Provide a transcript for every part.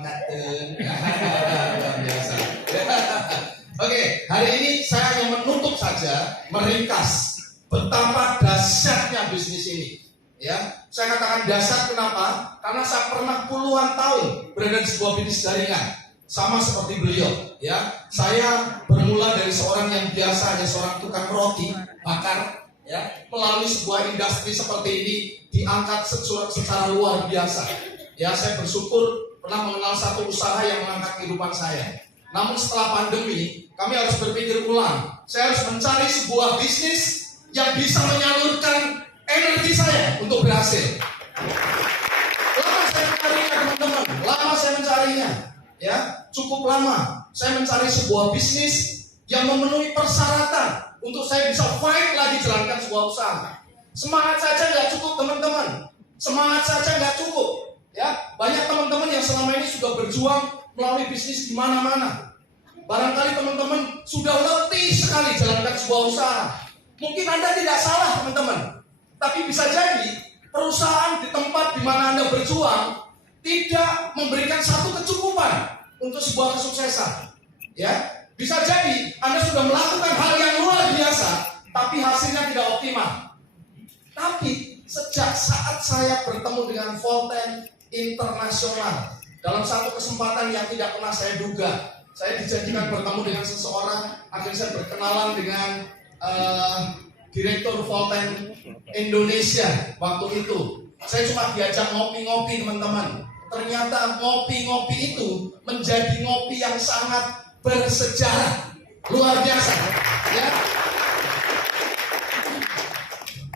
Luar biasa. Oke, hari ini saya hanya menutup saja, meringkas betapa dahsyatnya bisnis ini. Ya, saya katakan dahsyat kenapa? Karena saya pernah puluhan tahun berada di sebuah bisnis jaringan, sama seperti beliau. Ya, saya bermula dari seorang yang biasa, hanya seorang tukang roti bakar. Ya, melalui sebuah industri seperti ini diangkat secara luar biasa. Ya, saya bersyukur pernah mengenal satu usaha yang mengangkat kehidupan saya. Namun setelah pandemi, kami harus berpikir ulang. Saya harus mencari sebuah bisnis yang bisa menyalurkan energi saya untuk berhasil. Lama saya mencarinya, teman-teman. Lama saya mencarinya. Ya, cukup lama. Saya mencari sebuah bisnis yang memenuhi persyaratan untuk saya bisa fight lagi jalankan sebuah usaha. Semangat saja nggak cukup, teman-teman. Semangat saja nggak cukup. Ya, banyak teman-teman yang selama ini sudah berjuang melalui bisnis di mana-mana. Barangkali teman-teman sudah letih sekali jalankan sebuah usaha. Mungkin Anda tidak salah, teman-teman. Tapi bisa jadi perusahaan di tempat di mana Anda berjuang tidak memberikan satu kecukupan untuk sebuah kesuksesan. Ya, bisa jadi Anda sudah melakukan hal yang luar biasa, tapi hasilnya tidak optimal. Tapi sejak saat saya bertemu dengan Volten Internasional dalam satu kesempatan yang tidak pernah saya duga, saya dijanjikan bertemu dengan seseorang. Akhirnya saya berkenalan dengan Direktur Volten Indonesia waktu itu. Saya cuma diajak ngopi-ngopi, teman-teman. Ternyata ngopi-ngopi itu menjadi ngopi yang sangat bersejarah, luar biasa. Ya.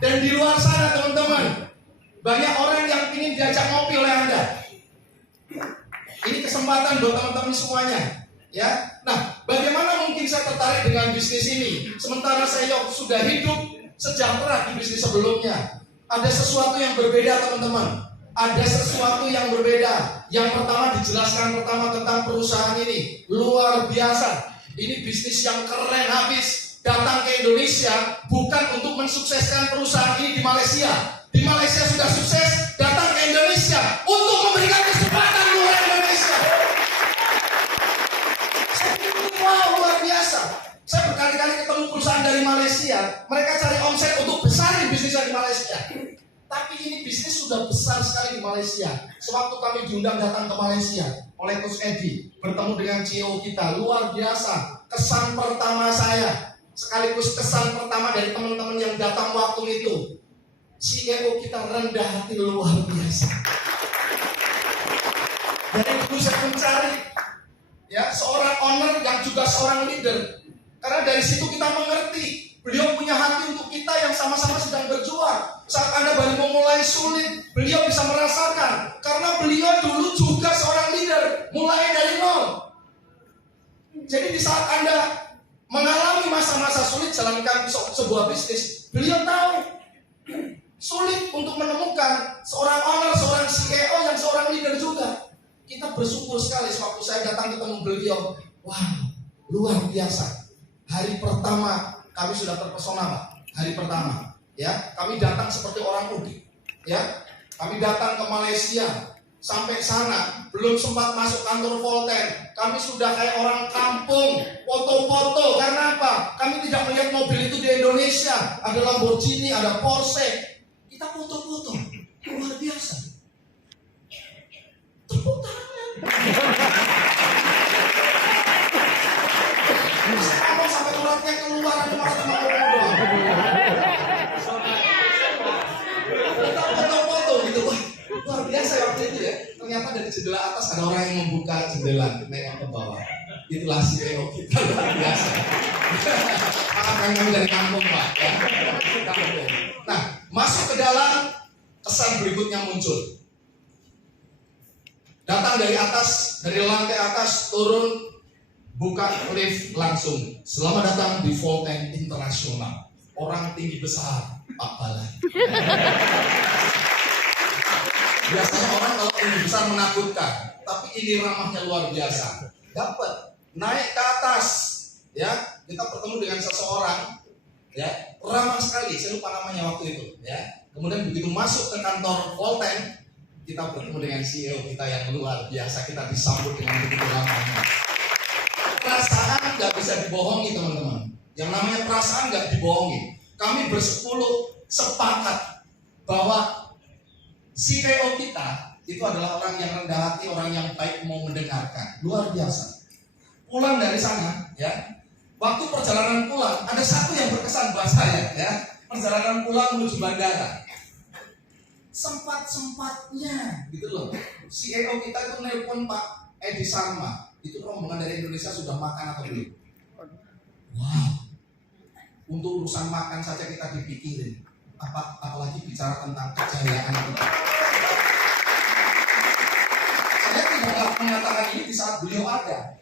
Dan di luar sana, teman-teman, banyak orang yang ingin diajak ngopi oleh Anda. Ini kesempatan buat teman-teman semuanya. Ya, nah, bagaimana mungkin saya tertarik dengan bisnis ini sementara saya sudah hidup sejahtera di bisnis sebelumnya? Ada sesuatu yang berbeda, teman-teman. Ada sesuatu yang berbeda. Yang pertama dijelaskan tentang perusahaan ini luar biasa. Ini bisnis yang keren habis. Datang ke Indonesia bukan untuk mensukseskan perusahaan ini di Malaysia. Di Malaysia sudah sukses, datang ke Indonesia untuk memberikan kesempatan luar Indonesia. Wow, luar biasa. Saya berkali-kali ketemu perusahaan dari Malaysia. Mereka cari omset untuk besarin bisnisnya di Malaysia. Tapi ini bisnis sudah besar sekali di Malaysia. Sewaktu kami diundang datang ke Malaysia oleh Coach Edi, bertemu dengan CEO kita, luar biasa. Kesan pertama saya, sekaligus kesan pertama dari teman-teman yang datang waktu itu, CEO kita rendah hati luar biasa. Dari dulu saya mencari seorang owner yang juga seorang leader. Karena dari situ kita mengerti beliau punya hati untuk kita yang sama-sama sedang berjuang. Saat Anda baru memulai sulit, beliau bisa merasakan. Karena beliau dulu juga seorang leader, mulai dari nol. Jadi di saat Anda mengalami masa-masa sulit jalankan sebuah bisnis, beliau tahu sulit untuk menemukan seorang owner, seorang CEO yang seorang leader juga. Kita bersyukur sekali sewaktu saya datang ketemu beliau. Wah, luar biasa. Hari pertama kami sudah terpesona, Pak. Hari pertama, ya, kami datang seperti orang mudik, ya. Kami datang ke Malaysia, sampai sana belum sempat masuk kantor Volten. Kami sudah kayak orang kampung, foto-foto. Karena apa? Kami tidak melihat mobil itu di Indonesia. Ada Lamborghini, ada Porsche. Kita foto-foto, luar biasa. Tepuk tangan. Saya sampai uratnya keluar, ada malah cuma ngomong. Foto-foto gitu, wah, luar biasa waktu itu ya. Ternyata dari jendela atas ada orang yang membuka jendela, nengok ke bawah. Itulah CEO kita, luar biasa. Maaf kami dari kampung, Pak. Ya. Kampung. Nah, masuk ke dalam, kesan berikutnya muncul. Datang dari atas, dari lantai atas, turun, buka lift langsung. Selamat datang di Volten Internasional. Orang tinggi besar, Pak Balan. Biasanya orang kalau tinggi besar menakutkan, tapi ini ramahnya luar biasa. Dapat naik ke atas, ya, kita bertemu dengan seseorang, ya, ramah sekali. Saya lupa namanya waktu itu, ya. Kemudian begitu masuk ke kantor Volten, kita bertemu dengan CEO kita yang luar biasa, kita disambut dengan begitu ramahnya. Perasaan nggak bisa dibohongi teman-teman. Yang namanya perasaan nggak dibohongi. Kami bersepuluh sepakat bahwa CEO kita itu adalah orang yang rendah hati, orang yang baik, mau mendengarkan. Luar biasa. Pulang dari sana, ya. Waktu perjalanan pulang, ada satu yang berkesan buat saya, ya. Perjalanan pulang menuju bandara. Sempat-sempatnya, gitu loh. CEO kita itu nelpon Pak Edi Sarma. Itu rombongan dari Indonesia sudah makan atau belum? Wow. Untuk urusan makan saja kita dipikirin. Apalagi bicara tentang kejayaan kita. Saya tidak mengatakan ini di saat beliau ada.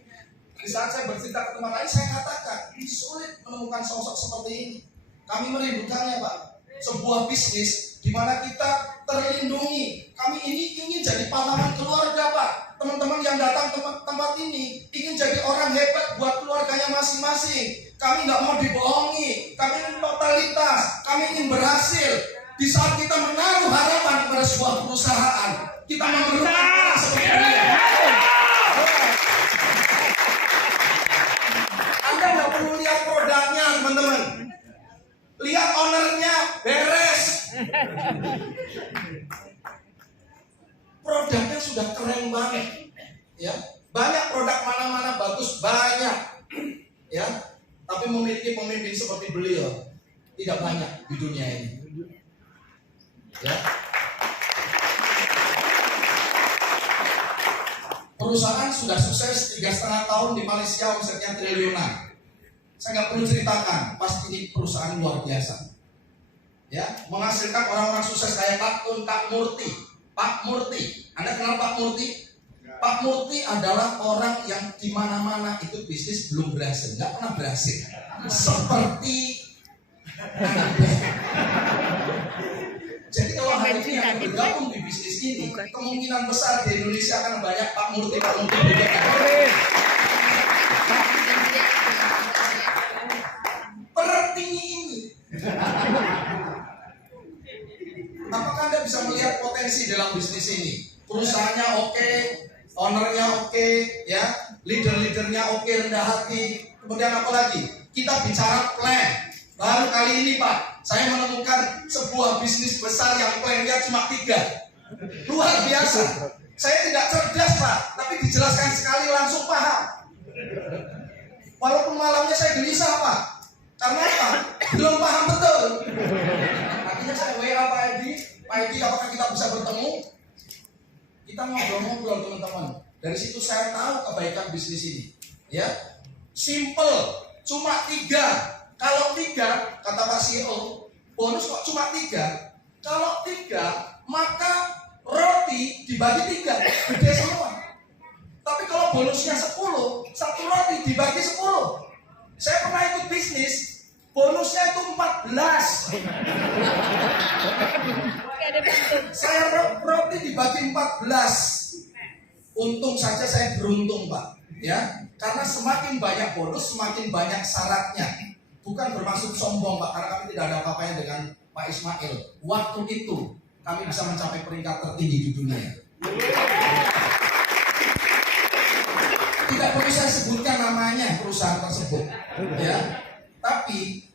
Di saat saya bercerita ke teman lain, saya katakan ini sulit menemukan sosok seperti ini. Kami merindukannya, Pak. Sebuah bisnis di mana kita terlindungi. Kami ini ingin jadi pahlawan keluarga, Pak. Teman-teman yang datang ke tempat ini ingin jadi orang hebat buat keluarganya masing-masing. Kami nggak mau dibohongi. Kami ingin totalitas. Kami ingin berhasil. Di saat kita menaruh harapan pada sebuah perusahaan, kita memerlukan orang seperti dia. Anda nggak perlu lihat produknya, teman-teman. Lihat ownernya, beres. Produknya sudah keren banget, ya. Banyak produk mana-mana bagus, banyak, ya. Tapi memiliki pemimpin seperti beliau tidak banyak di dunia ini, ya. Perusahaan sudah sukses 3,5 tahun di Malaysia, omsetnya triliunan. Saya nggak perlu ceritakan, pasti ini perusahaan luar biasa, ya. Menghasilkan orang-orang sukses kayak Pak Murti. Pak Murti, Anda kenal Pak Murti? Pak Murti adalah orang yang di mana-mana itu bisnis belum berhasil, nggak pernah berhasil. Seperti Anda. Jadi kalau hari ini yang bergabung di bisnis ini, kemungkinan besar di Indonesia akan banyak Pak Murti juga. Pertinggi ini. Apakah Anda bisa melihat potensi dalam bisnis ini? Perusahaannya oke, ownernya oke, ya, leader-leadernya oke, rendah hati. Kemudian apa lagi? Kita bicara plan. Baru kali ini, Pak, saya menemukan sebuah bisnis besar yang plannya cuma 3. Luar biasa. Saya tidak cerdas, Pak, tapi dijelaskan sekali langsung paham. Walaupun malamnya saya gelisah, Pak. Karena apa? Belum paham betul. Akhirnya saya WA Pak Edi, apakah kita bisa bertemu? Kita ngobrol-ngobrol, teman-teman. Dari situ saya tahu kebaikan bisnis ini, ya. Simple, cuma 3. Kalau 3, kata Pak CEO, bonus kok cuma 3. Kalau 3, maka roti dibagi 3, gede semua. Tapi kalau bonusnya 10, satu roti dibagi 10. Saya pernah ikut bisnis, bonusnya itu 14. Saya roti dibagi 14. Untung saja saya beruntung, Pak, ya. Karena semakin banyak bonus, semakin banyak syaratnya. Bukan bermaksud sombong, Pak, karena kami tidak ada apa-apanya dengan Pak Ismail. Waktu itu kami bisa mencapai peringkat tertinggi di dunia. Tidak perlu saya sebutkan namanya perusahaan tersebut, ya. Tapi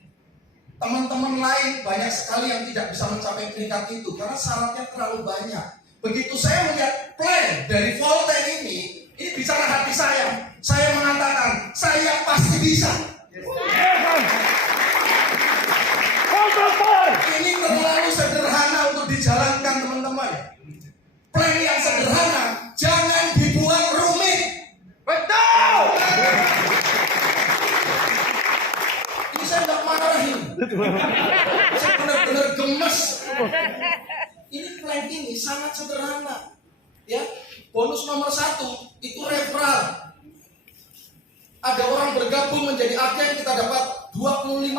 teman-teman lain banyak sekali yang tidak bisa mencapai peringkat itu karena syaratnya terlalu banyak. Begitu saya melihat plan dari Voltaire ini bicara hati saya. Saya mengatakan, saya pasti bisa. Ini terlalu sederhana untuk dijalankan, teman-teman. Plan yang sederhana, jangan dibuat rumit. Betul. Ini saya nggak marahin. Saya benar-benar gemes. Ini plan ini sangat sederhana, ya. Bonus nomor 1 itu referral. Ada orang bergabung menjadi agen, kita dapat $25.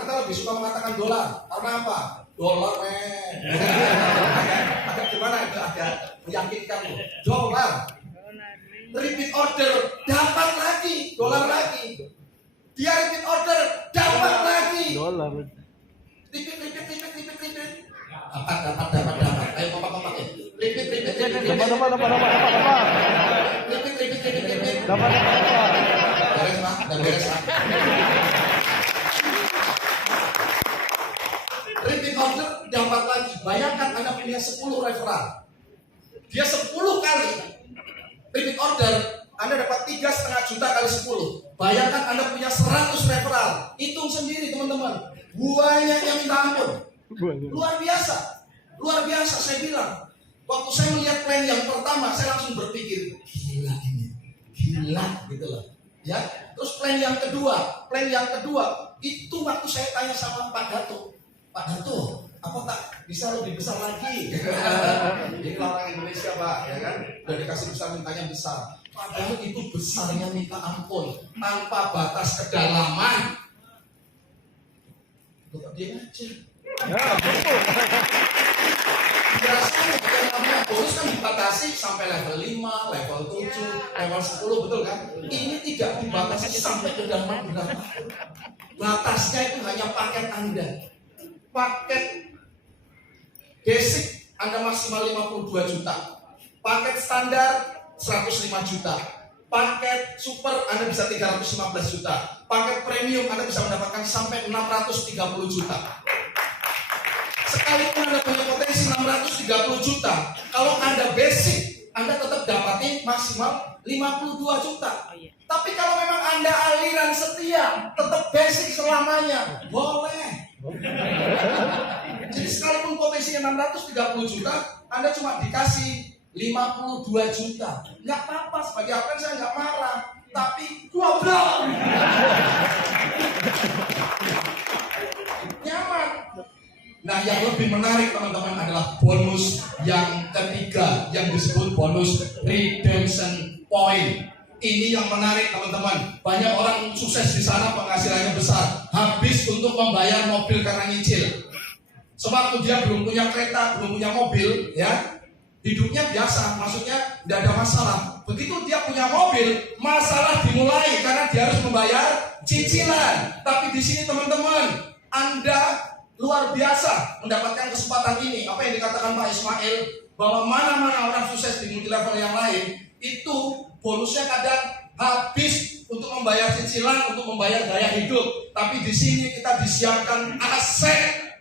Kita lebih suka mengatakan dolar. Karena apa? Dolar, agak gimana itu, agak meyakinkan. Dolar. Repeat order, dapat lagi, dolar lagi. Dia repeat order, dapat lagi. Dolar. Repeat. Dapat. Ayo kompak. Repeat. Repeat. Beres Pak, dan beres Pak. Repeat order dapat lagi. Bayangkan Anda punya 10 referral. Dia 10 kali repeat order, Anda dapat 3,5 juta kali 10. Bayangkan Anda punya 100 referral. Hitung sendiri teman-teman. Banyak yang minta ampun. Luar biasa. Luar biasa saya bilang. Waktu saya melihat plan yang pertama, saya langsung berpikir, gila ini. Gila gitu loh. Ya. Terus plan yang kedua itu waktu saya tanya sama Pak Dato. Pak Dato, apa tak bisa lebih besar lagi? Ini orang Indonesia Pak, ya kan? Udah dikasih besar, mintanya besar. Padahal itu besarnya minta ampun, tanpa batas kedalaman. Kok dia aja? Biasanya yang namanya bonus kan dibatasi sampai level 5, level 7, level 10, betul kan? Ini tidak dibatasi sampai kedalaman berapa. Batasnya itu hanya paket Anda. Paket basic Anda maksimal 52 juta. Paket standar 105 juta. Paket super Anda bisa 315 juta. Paket premium Anda bisa mendapatkan sampai 630 juta. Sekalipun Anda punya potensi 630 juta, kalau Anda basic, Anda tetap dapatin maksimal 52 juta. Tapi kalau memang Anda aliran setia, tetap basic selamanya, boleh. Jadi sekalipun potensinya 630 juta, Anda cuma dikasih 52 juta. Nggak apa-apa, sebagai apa saya nggak marah. Tapi goblok. Nyaman. Nah, yang lebih menarik teman-teman adalah bonus yang ketiga yang disebut bonus redemption point. Ini yang menarik teman-teman. Banyak orang sukses di sana penghasilannya besar, habis untuk membayar mobil karena nyicil. Sewaktu dia belum punya kereta, belum punya mobil, ya hidupnya biasa, maksudnya tidak ada masalah. Begitu dia punya mobil, masalah dimulai karena dia harus membayar cicilan. Tapi di sini teman-teman, Anda luar biasa mendapatkan kesempatan ini. Apa yang dikatakan Pak Ismail, bahwa mana-mana orang sukses di multi level yang lain itu bonusnya kadang habis untuk membayar cicilan, untuk membayar gaya hidup. Tapi di sini kita disiapkan aset.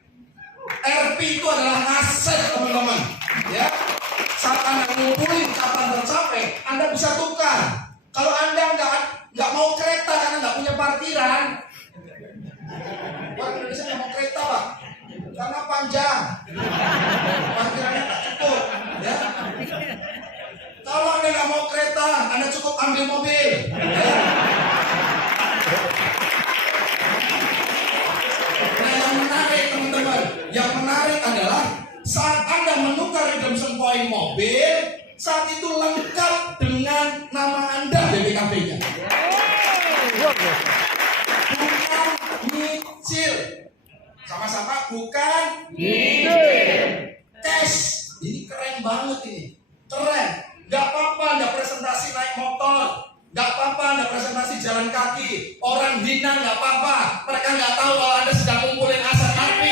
RP itu adalah aset teman-teman. Ya, saat Anda ngumpulin kapan tercapai, Anda bisa tukar. Kalau Anda nggak mau kereta karena nggak punya parkiran, orang Indonesia nggak mau kereta Pak, karena panjang, parkirannya tak cukup. Ya. Kalau Anda nggak mau kereta, Anda cukup ambil mobil. Ya. Nah, yang menarik teman-teman, yang menarik adalah saat Anda menukar redemption point mobil, saat itu lengkap dengan nama Anda BPKB-nya. Bukan nyicil. Sama-sama bukan nyicil. Cash. Ini keren banget ini. Keren. Gak apa-apa Anda presentasi naik motor. Gak apa-apa Anda presentasi jalan kaki. Orang hina gak apa-apa. Mereka gak tahu kalau Anda sedang ngumpulin aset RP.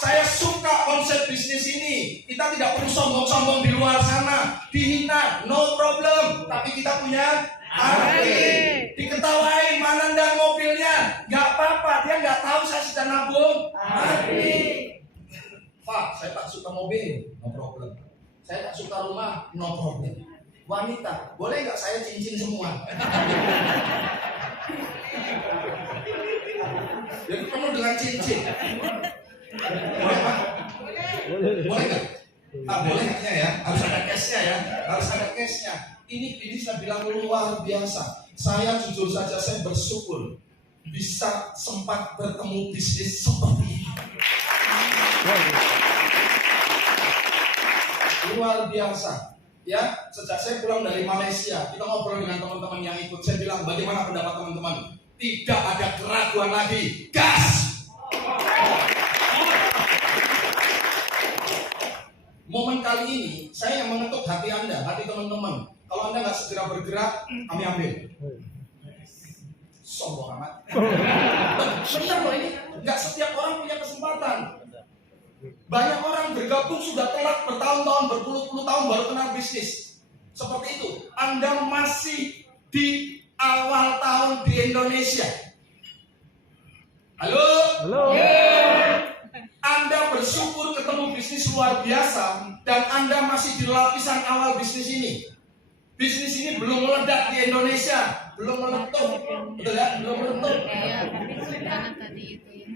Saya suka konsep bisnis ini. Kita tidak perlu sombong-sombong di luar sana, dihina, no problem. Tapi kita punya RP. Diketawain mana ndak mobilnya, nggak apa-apa. Dia nggak tahu saya sedang nabung RP. Pak, saya tak suka mobil, no problem. Saya tak suka rumah, no problem. Wanita, boleh nggak saya cincin semua? Jadi penuh dengan cincin. Boleh Pak? Boleh nggak? Boleh nggaknya ya? Harus ada cashnya ya? Harus ada cashnya. Ini saya bilang luar biasa. Saya jujur saja saya bersyukur bisa sempat bertemu bisnis seperti ini. Luar biasa. Ya, sejak saya pulang dari Malaysia, kita ngobrol dengan teman-teman yang ikut. Saya bilang, bagaimana pendapat teman-teman? Tidak ada keraguan lagi. Gas! Momen kali ini, saya yang mengetuk hati Anda, hati teman-teman. Kalau Anda nggak segera bergerak, kami ambil. Sombong amat. Benar loh ini, nggak setiap orang punya kesempatan. Banyak orang bergabung sudah telat bertahun-tahun, berpuluh-puluh tahun baru kenal bisnis. Seperti itu. Anda masih di awal tahun di Indonesia. Halo? Halo. Anda bersyukur ketemu bisnis luar biasa dan Anda masih di lapisan awal bisnis ini. Bisnis ini belum meledak di Indonesia, belum meletup, betul ya? Belum meletup.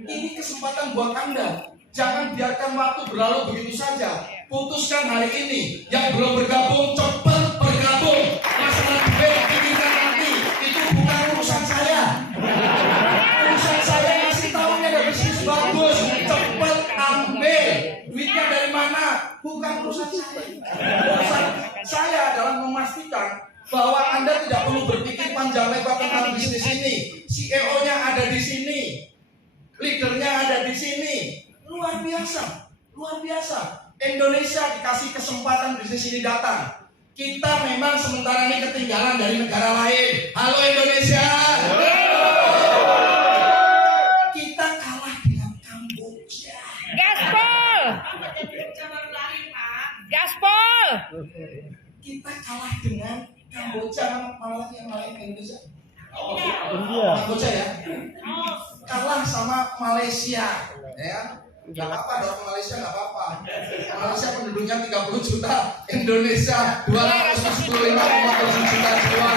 Ini kesempatan buat Anda. Jangan biarkan waktu berlalu begitu saja. Putuskan hari ini. Yang belum bergabung, cepat bergabung. Masalah duit pikirkan nanti. Itu bukan urusan saya. Urusan saya ngasih tahu ada bisnis bagus. Cepat ambil. Duitnya dari mana? Bukan urusan saya. Urusan saya adalah memastikan bahwa Anda tidak perlu berpikir panjang lebar tentang bisnis ini. CEO-nya ada di sini. Leadernya ada di sini. Luar biasa, luar biasa. Indonesia dikasih kesempatan bisnis ini datang. Kita memang sementara ini ketinggalan dari negara lain. Halo Indonesia. Kita kalah dengan Kamboja. Gaspol. Gaspol. Kita kalah dengan Kamboja. Malah yang lain Indonesia. India. Kamboja ya. Kalah sama Malaysia, ya. Gak apa-apa, orang Malaysia gak apa-apa. Malaysia penduduknya 30 juta, Indonesia 275,7 juta jiwa.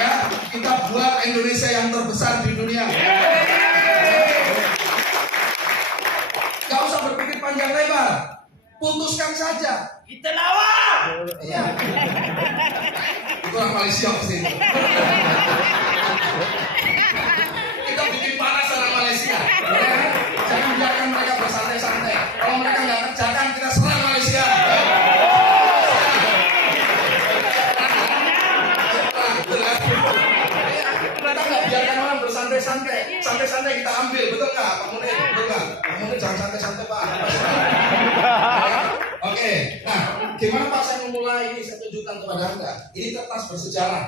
Ya, kita buat Indonesia yang terbesar di dunia. Gak usah berpikir panjang lebar, putuskan saja. Kita lawan. Iya. Itu orang Malaysia pasti. Kita bikin panas orang Malaysia. Ya. Jangan biarkan mereka bersantai-santai. Kalau mereka nggak kerjakan, kita serang Malaysia. Kita nggak biarkan orang bersantai-santai. Santai-santai kita ambil, betul nggak, Pak Munir? Betul nggak? Pak Munir jangan santai-santai, Pak. Oke, nah, gimana Pak saya memulai ini? Saya tunjukkan kepada Anda. Ini kertas bersejarah.